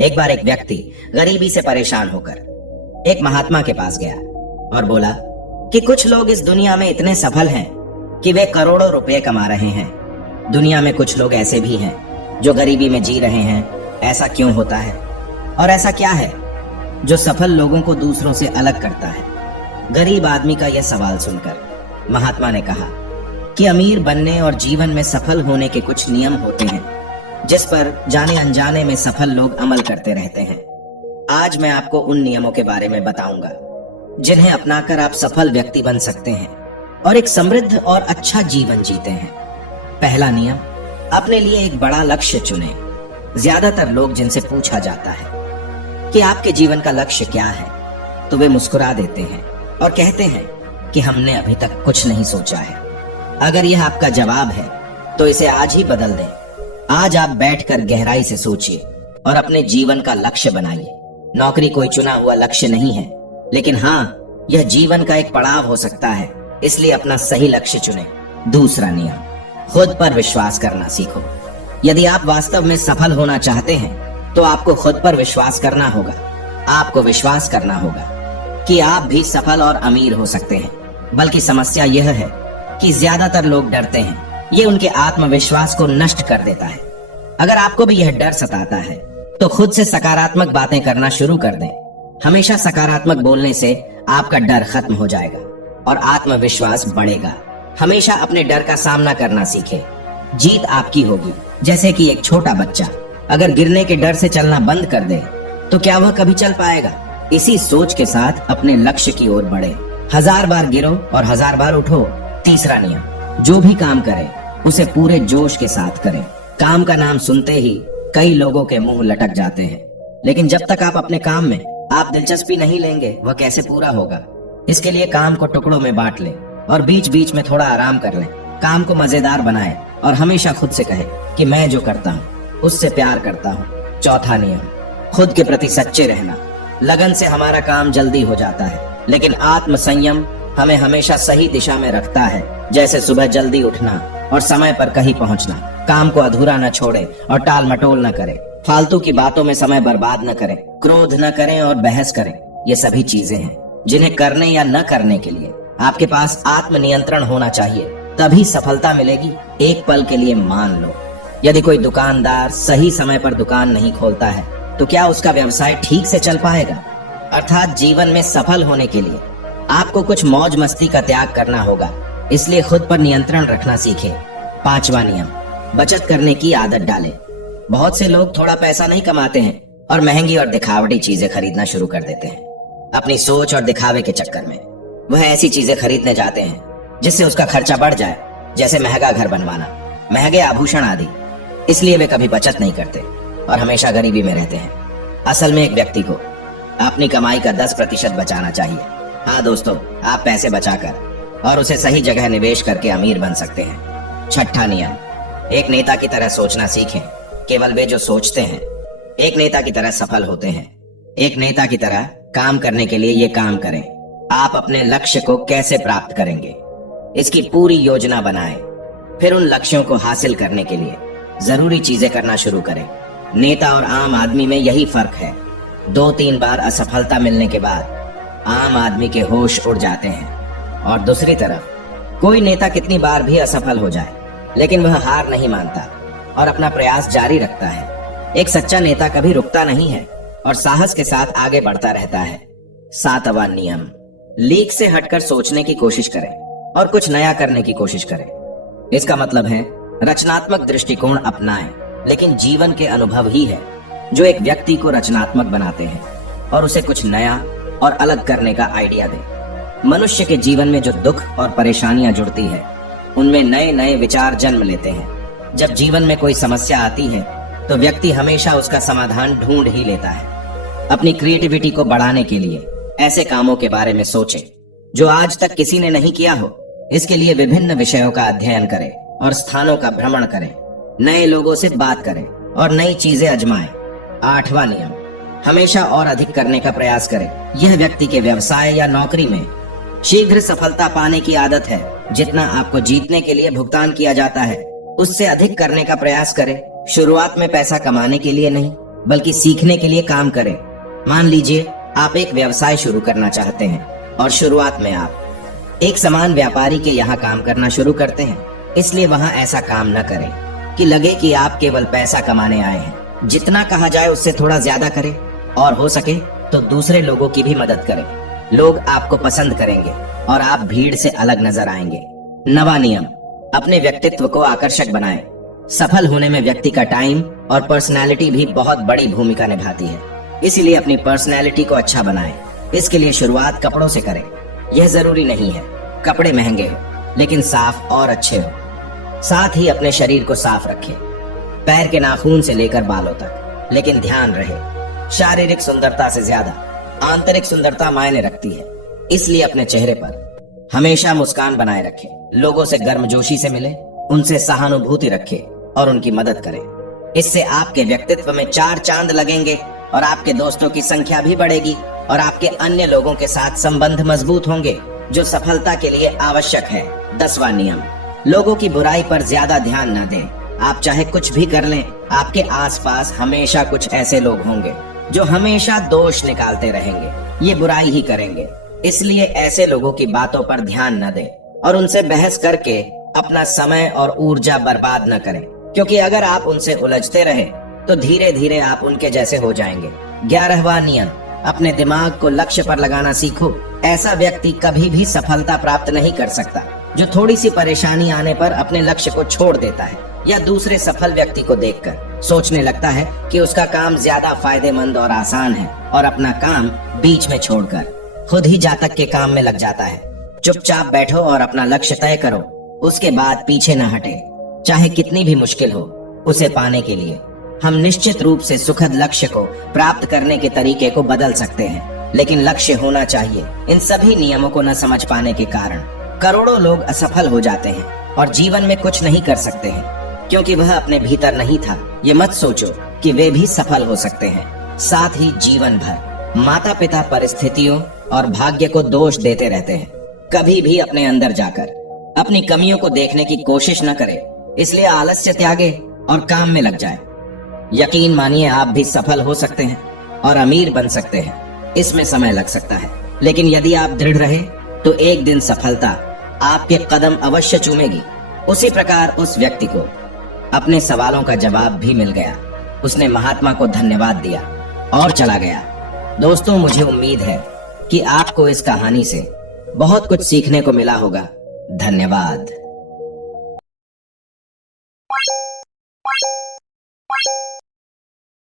एक बार एक व्यक्ति गरीबी से परेशान होकर एक महात्मा के पास गया और बोला कि कुछ लोग इस दुनिया में इतने सफल हैं कि वे करोड़ों रुपए कमा रहे हैं। दुनिया में कुछ लोग ऐसे भी हैं जो गरीबी में जी रहे हैं। ऐसा क्यों होता है और ऐसा क्या है जो सफल लोगों को दूसरों से अलग करता है? गरीब आदमी का यह सवाल सुनकर महात्मा ने कहा कि अमीर बनने और जीवन में सफल होने के कुछ नियम होते हैं जिस पर जाने अनजाने में सफल लोग अमल करते रहते हैं। आज मैं आपको उन नियमों के बारे में बताऊंगा जिन्हें अपनाकर आप सफल व्यक्ति बन सकते हैं और एक समृद्ध और अच्छा जीवन जीते हैं। पहला नियम, अपने लिए एक बड़ा लक्ष्य चुनें। ज्यादातर लोग जिनसे पूछा जाता है कि आपके जीवन का लक्ष्य क्या है तो वे मुस्कुरा देते हैं और कहते हैं कि हमने अभी तक कुछ नहीं सोचा है। अगर यह आपका जवाब है तो इसे आज ही बदल दें। आज आप बैठकर गहराई से सोचिए और अपने जीवन का लक्ष्य बनाइए। नौकरी कोई चुना हुआ लक्ष्य नहीं है, लेकिन हाँ, यह जीवन का एक पड़ाव हो सकता है, इसलिए अपना सही लक्ष्य चुनें। दूसरा नियम, खुद पर विश्वास करना सीखो। यदि आप वास्तव में सफल होना चाहते हैं तो आपको खुद पर विश्वास करना होगा। आपको विश्वास करना होगा कि आप भी सफल और अमीर हो सकते हैं। बल्कि समस्या यह है कि ज्यादातर लोग डरते हैं। ये उनके आत्मविश्वास को नष्ट कर देता है। अगर आपको भी यह डर सताता है तो खुद से सकारात्मक बातें करना शुरू कर दें। हमेशा सकारात्मक बोलने से आपका डर खत्म हो जाएगा और आत्मविश्वास बढ़ेगा। हमेशा अपने डर का सामना करना सीखें। जीत आपकी होगी। जैसे कि एक छोटा बच्चा अगर गिरने के डर से चलना बंद कर दे तो क्या वह कभी चल पाएगा? इसी सोच के साथ अपने लक्ष्य की ओर बढ़े। 1000 बार गिरो और 1000 बार उठो। तीसरा नियम, जो भी काम करें उसे पूरे जोश के साथ करें। काम का नाम सुनते ही कई लोगों के मुंह लटक जाते हैं, लेकिन जब तक आप अपने काम में आप दिलचस्पी नहीं लेंगे वह कैसे पूरा होगा? इसके लिए काम को टुकड़ों में बांट लें और बीच बीच में थोड़ा आराम कर लें। काम को मजेदार बनाएं और हमेशा खुद से कहें कि मैं जो करता हूँ उससे प्यार करता हूँ। चौथा नियम, खुद के प्रति सच्चे रहना। लगन से हमारा काम जल्दी हो जाता है, लेकिन आत्म संयम हमें हमेशा सही दिशा में रखता है। जैसे सुबह जल्दी उठना और समय पर कहीं पहुंचना। काम को अधूरा न छोड़े और टाल मटोल न करें। फालतू की बातों में समय बर्बाद न करें। क्रोध न करें और बहस करें। ये सभी चीजें हैं जिन्हें करने या न करने के लिए आपके पास आत्मनियंत्रण होना चाहिए, तभी सफलता मिलेगी। एक पल के लिए मान लो, यदि कोई दुकानदार सही समय पर दुकान नहीं खोलता है तो क्या उसका व्यवसाय ठीक से चल पाएगा? अर्थात जीवन में सफल होने के लिए आपको कुछ मौज मस्ती का त्याग करना होगा, इसलिए खुद पर नियंत्रण रखना सीखें। पांचवा नियम, बचत करने की आदत डालें। बहुत से लोग थोड़ा पैसा नहीं कमाते हैं और महंगी और दिखावटी चीजें खरीदना शुरू कर देते हैं। अपनी सोच और दिखावे के चक्कर में वह ऐसी चीजें खरीदने जाते हैं जिससे उसका खर्चा बढ़ जाए, जैसे महंगा घर बनवाना, महंगे आभूषण आदि। इसलिए वे कभी बचत नहीं करते और हमेशा गरीबी में रहते हैं। असल में एक व्यक्ति को अपनी कमाई का 10% बचाना चाहिए। हाँ दोस्तों, आप पैसे बचाकर और उसे सही जगह निवेश करके अमीर बन सकते हैं। छठा नियम, एक नेता की तरह सोचना सीखें। केवल वे जो सोचते हैं एक नेता की तरह सफल होते हैं। एक नेता की तरह काम करने के लिए ये काम करें। आप अपने लक्ष्य को कैसे प्राप्त करेंगे इसकी पूरी योजना बनाएं। फिर उन लक्ष्यों को हासिल करने के लिए जरूरी चीजें करना शुरू करें। नेता और आम आदमी में यही फर्क है। 2-3 बार असफलता मिलने के बाद आम आदमी के होश उड़ जाते हैं और दूसरी तरफ कोई नेता कितनी बार भी असफल हो जाए लेकिन वह हार नहीं मानता और अपना प्रयास जारी रखता है। एक सच्चा नेता कभी रुकता नहीं है और साहस के साथ आगे बढ़ता रहता है। 7वां नियम, लीक से हटकर सोचने की कोशिश करें और कुछ नया करने की कोशिश करें। इसका मतलब है रचनात्मक दृष्टिकोण अपनाएं, लेकिन जीवन के अनुभव ही है जो एक व्यक्ति को रचनात्मक बनाते हैं और उसे कुछ नया और अलग करने का आइडिया दें। मनुष्य के जीवन में जो दुख और परेशानियां जुड़ती है उनमें नए नए विचार जन्म लेते हैं। जब जीवन में कोई समस्या आती है तो व्यक्ति हमेशा उसका समाधान ढूंढ ही लेता है। अपनी क्रिएटिविटी को बढ़ाने के लिए ऐसे कामों के बारे में सोचें जो आज तक किसी ने नहीं किया हो। इसके लिए विभिन्न विषयों का अध्ययन करें और स्थानों का भ्रमण करें। नए लोगों से बात करें और नई चीजें आजमाएं। 8वां नियम, हमेशा और अधिक करने का प्रयास करें। यह व्यक्ति के व्यवसाय या नौकरी में शीघ्र सफलता पाने की आदत है। जितना आपको जीतने के लिए भुगतान किया जाता है उससे अधिक करने का प्रयास करें। शुरुआत में पैसा कमाने के लिए नहीं बल्कि सीखने के लिए काम करें। मान लीजिए आप एक व्यवसाय शुरू करना चाहते हैं और शुरुआत में आप एक समान व्यापारी के यहाँ काम करना शुरू करते हैं, इसलिए वहाँ ऐसा काम न करें कि लगे कि आप केवल पैसा कमाने आए हैं। जितना कहा जाए उससे थोड़ा ज्यादा करें और हो सके तो दूसरे लोगों की भी मदद करें। लोग आपको पसंद करेंगे और आप भीड़ से अलग नजर आएंगे। नवा नियम, अपने व्यक्तित्व को आकर्षक बनाएं। सफल होने में व्यक्ति का टाइम और पर्सनालिटी भी बहुत बड़ी भूमिका निभाती है, इसीलिए अपनी पर्सनालिटी को अच्छा बनाएं। इसके लिए शुरुआत कपड़ों से करें। यह जरूरी नहीं है कपड़े महंगे हो, लेकिन साफ और अच्छे हो। साथ ही अपने शरीर को साफ रखें, पैर के नाखून से लेकर बालों तक। लेकिन ध्यान रहे, शारीरिक सुंदरता से ज्यादा आंतरिक सुंदरता मायने रखती है, इसलिए अपने चेहरे पर हमेशा मुस्कान बनाए रखें। लोगों से गर्मजोशी से मिले, उनसे सहानुभूति रखें और उनकी मदद करें। इससे आपके व्यक्तित्व में 4 चांद लगेंगे और आपके दोस्तों की संख्या भी बढ़ेगी और आपके अन्य लोगों के साथ संबंध मजबूत होंगे, जो सफलता के लिए आवश्यक है। 10वां नियम, लोगों की बुराई पर ज्यादा ध्यान न दें। आप चाहे कुछ भी कर लें, आपके आसपास हमेशा कुछ ऐसे लोग होंगे जो हमेशा दोष निकालते रहेंगे, ये बुराई ही करेंगे। इसलिए ऐसे लोगों की बातों पर ध्यान न दें और उनसे बहस करके अपना समय और ऊर्जा बर्बाद न करें, क्योंकि अगर आप उनसे उलझते रहे तो धीरे धीरे आप उनके जैसे हो जाएंगे। 11वां नियम, अपने दिमाग को लक्ष्य पर लगाना सीखो। ऐसा व्यक्ति कभी भी सफलता प्राप्त नहीं कर सकता जो थोड़ी सी परेशानी आने पर अपने लक्ष्य को छोड़ देता है या दूसरे सफल व्यक्ति को देखकर सोचने लगता है कि उसका काम ज्यादा फायदेमंद और आसान है और अपना काम बीच में छोड़कर खुद ही जातक के काम में लग जाता है। चुपचाप बैठो और अपना लक्ष्य तय करो, उसके बाद पीछे न हटे, चाहे कितनी भी मुश्किल हो। उसे पाने के लिए हम निश्चित रूप से सुखद लक्ष्य को प्राप्त करने के तरीके को बदल सकते हैं, लेकिन लक्ष्य होना चाहिए। इन सभी नियमों को न समझ पाने के कारण करोड़ों लोग असफल हो जाते हैं और जीवन में कुछ नहीं कर सकते हैं, क्योंकि वह अपने भीतर नहीं था। ये मत सोचो कि वे भी सफल हो सकते हैं। साथ ही जीवन भर माता पिता परिस्थितियों और भाग्य को दोष देते रहते हैं। कभी भी अपने अंदर जाकर अपनी कमियों को देखने की कोशिश न करें, इसलिए आलस्य त्यागे और काम में लग जाए। यकीन मानिए, आप भी सफल हो सकते हैं और अमीर बन सकते हैं। इसमें समय लग सकता है, लेकिन यदि आप दृढ़ रहे तो एक दिन सफलता आपके कदम अवश्य चूमेगी। उसी प्रकार उस व्यक्ति को अपने सवालों का जवाब भी मिल गया। उसने महात्मा को धन्यवाद दिया और चला गया। दोस्तों, मुझे उम्मीद है कि आपको इस कहानी से बहुत कुछ सीखने को मिला होगा। धन्यवाद।